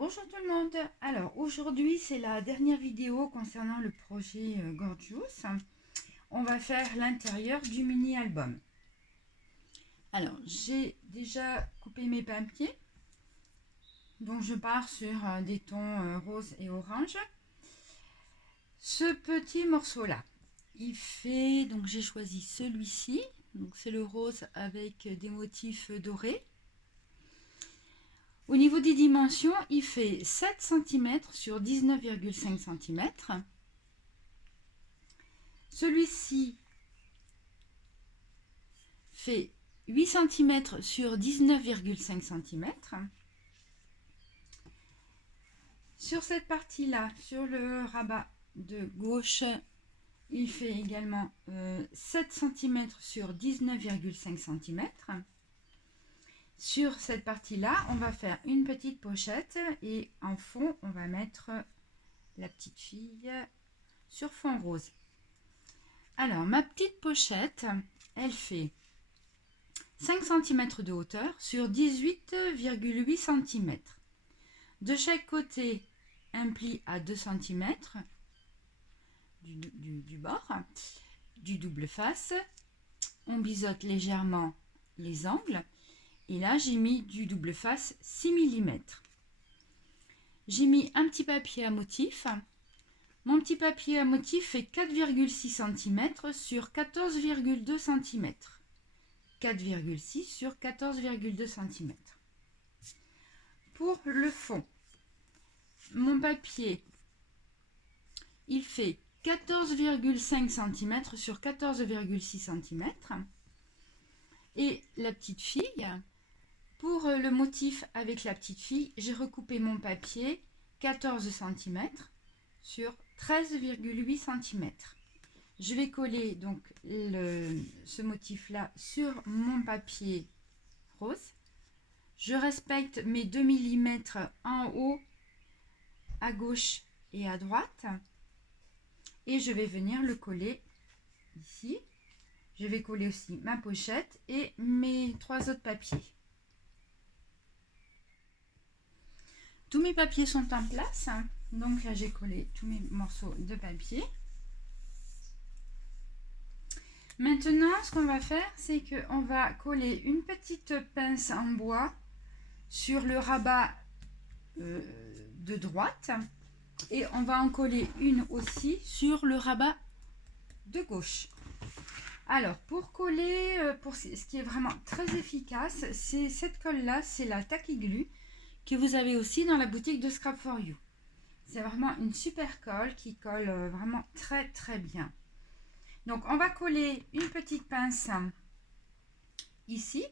Bonjour tout le monde. Alors aujourd'hui c'est la dernière vidéo concernant le projet Gorgeous. On va faire l'intérieur du mini album. Alors j'ai déjà coupé mes papiers. Donc je pars sur des tons rose et orange. Ce petit morceau là, il fait, donc j'ai choisi celui-ci. Donc c'est le rose avec des motifs dorés. Au niveau des dimensions, il fait 7 cm sur 19,5 cm. Celui-ci fait 8 cm sur 19,5 cm. Sur cette partie-là, sur le rabat de gauche, il fait également 7 cm sur 19,5 cm. Sur cette partie-là, on va faire une petite pochette et en fond, on va mettre la petite fille sur fond rose. Alors, ma petite pochette, elle fait 5 cm de hauteur sur 18,8 cm. De chaque côté, un pli à 2 cm du bord, du double face. On biseaute légèrement les angles. Et là, j'ai mis du double face 6 mm. J'ai mis un petit papier à motif. Mon petit papier à motif fait 4,6 cm sur 14,2 cm. 4,6 sur 14,2 cm. Pour le fond, mon papier, il fait 14,5 cm sur 14,6 cm. Et la petite fille, pour le motif avec la petite fille, j'ai recoupé mon papier 14 cm sur 13,8 cm. Je vais coller donc ce motif-là sur mon papier rose. Je respecte mes 2 mm en haut, à gauche et à droite. Et je vais venir le coller ici. Je vais coller aussi ma pochette et mes 3 autres papiers. Tous mes papiers sont en place. Donc là, j'ai collé tous mes morceaux de papier. Maintenant, ce qu'on va faire, c'est qu'on va coller une petite pince en bois sur le rabat de droite. Et on va en coller une aussi sur le rabat de gauche. Alors, pour coller, pour ce qui est vraiment très efficace, c'est cette colle-là, c'est la Tacky Glue que vous avez aussi dans la boutique de Scrap for You. C'est vraiment une super colle qui colle vraiment très très bien. Donc, on va coller une petite pince ici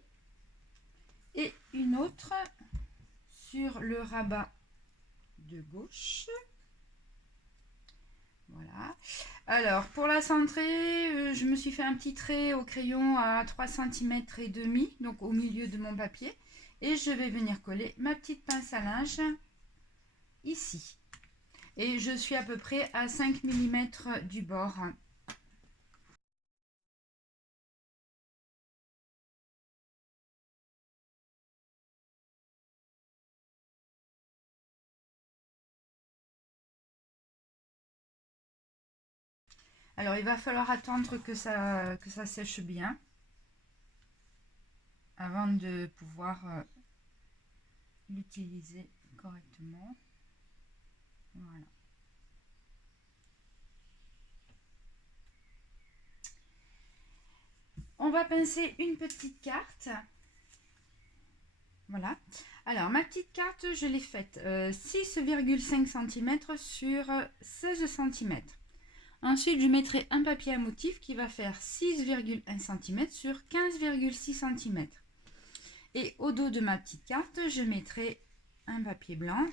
et une autre sur le rabat de gauche. Voilà. Alors, pour la centrer, je me suis fait un petit trait au crayon à 3,5 cm, donc au milieu de mon papier. Et je vais venir coller ma petite pince à linge ici. Et je suis à peu près à 5 mm du bord. Alors, il va falloir attendre que ça sèche bien avant de pouvoir l'utiliser correctement. Voilà. On va pincer une petite carte. Voilà. Alors, ma petite carte, je l'ai faite 6,5 cm sur 16 cm. Ensuite, je mettrai un papier à motif qui va faire 6,1 cm sur 15,6 cm. Et au dos de ma petite carte, je mettrai un papier blanc,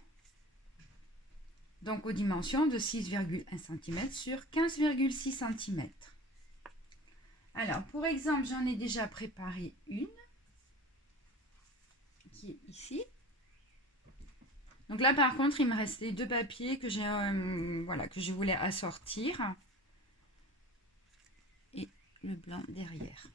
donc aux dimensions de 6,1 cm sur 15,6 cm. Alors, pour exemple, j'en ai déjà préparé une, qui est ici. Donc là, par contre, il me restait 2 papiers que voilà, que je voulais assortir. Et le blanc derrière.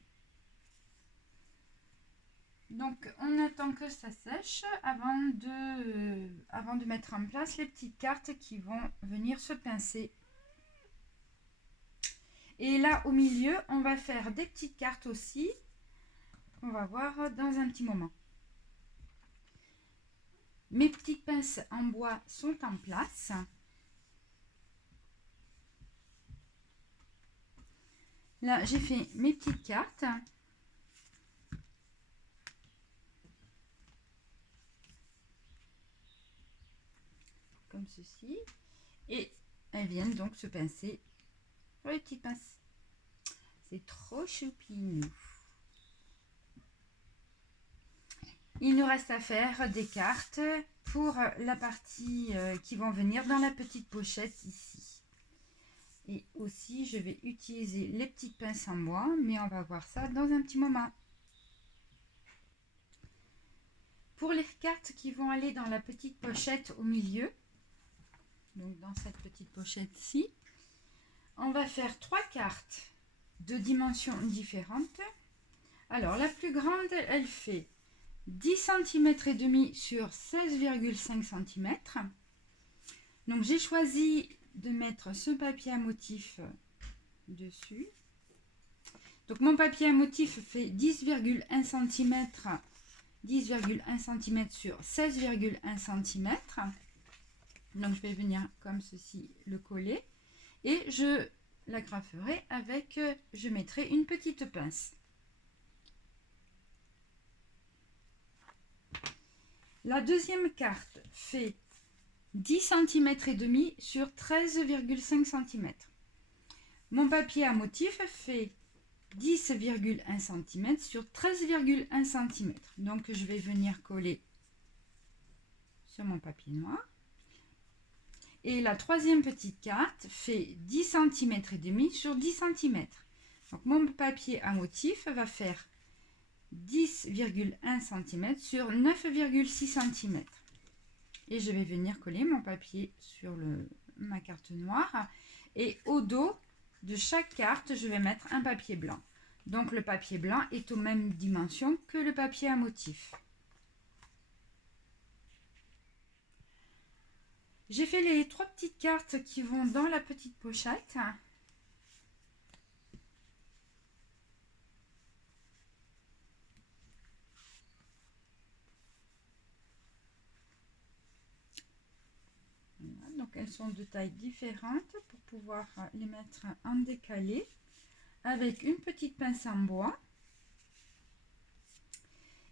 Donc on attend que ça sèche avant de mettre en place les petites cartes qui vont venir se pincer. Et là au milieu, on va faire des petites cartes aussi. On va voir dans un petit moment. Mes petites pinces en bois sont en place. Là, j'ai fait mes petites cartes. Comme ceci. Et elles viennent donc se pincer sur les petites pinces. C'est trop choupinou. Il nous reste à faire des cartes pour la partie qui vont venir dans la petite pochette ici. Et aussi, je vais utiliser les petites pinces en bois, mais on va voir ça dans un petit moment. Pour les cartes qui vont aller dans la petite pochette au milieu, donc dans cette petite pochette-ci, on va faire 3 cartes de dimensions différentes. Alors, la plus grande, elle fait 10 cm et demi sur 16,5 cm. Donc j'ai choisi de mettre ce papier à motif dessus. Donc mon papier à motif fait 10,1 cm sur 16,1 cm. Donc je vais venir comme ceci le coller et je l'agraferai avec, je mettrai une petite pince. La deuxième carte fait 10 cm et demi sur 13,5 cm. Mon papier à motif fait 10,1 cm sur 13,1 cm. Donc je vais venir coller sur mon papier noir. Et la troisième petite carte fait 10 cm et demi sur 10 cm. Donc mon papier à motif va faire 10,1 cm sur 9,6 cm. Et je vais venir coller mon papier sur ma carte noire. Et au dos de chaque carte, je vais mettre un papier blanc. Donc le papier blanc est aux mêmes dimensions que le papier à motif. J'ai fait les 3 petites cartes qui vont dans la petite pochette. Voilà, donc elles sont de tailles différentes pour pouvoir les mettre en décalé avec une petite pince en bois.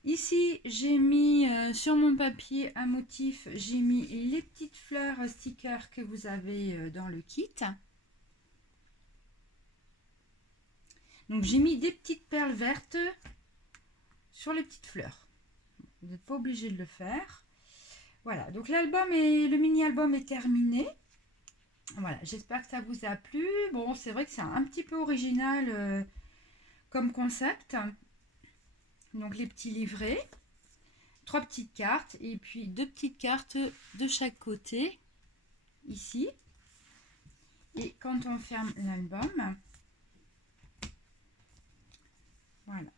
Ici, j'ai mis sur mon papier à motif, j'ai mis les petites fleurs stickers que vous avez dans le kit. Donc j'ai mis des petites perles vertes sur les petites fleurs. Vous n'êtes pas obligé de le faire. Voilà, donc l'album et le mini-album est terminé. Voilà, j'espère que ça vous a plu. Bon, c'est vrai que c'est un petit peu original comme concept. Donc les petits livrets, 3 petites cartes et puis 2 petites cartes de chaque côté ici. Et quand on ferme l'album, voilà.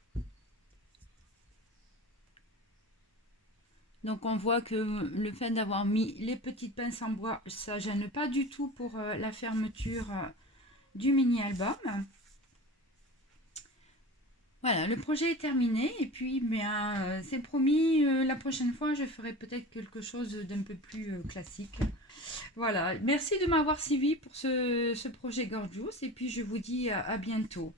Donc on voit que le fait d'avoir mis les petites pinces en bois, ça gêne pas du tout pour la fermeture du mini-album. Voilà, le projet est terminé et puis c'est promis, la prochaine fois je ferai peut-être quelque chose d'un peu plus classique. Voilà, merci de m'avoir suivi pour ce projet Gorgeous et puis je vous dis à bientôt.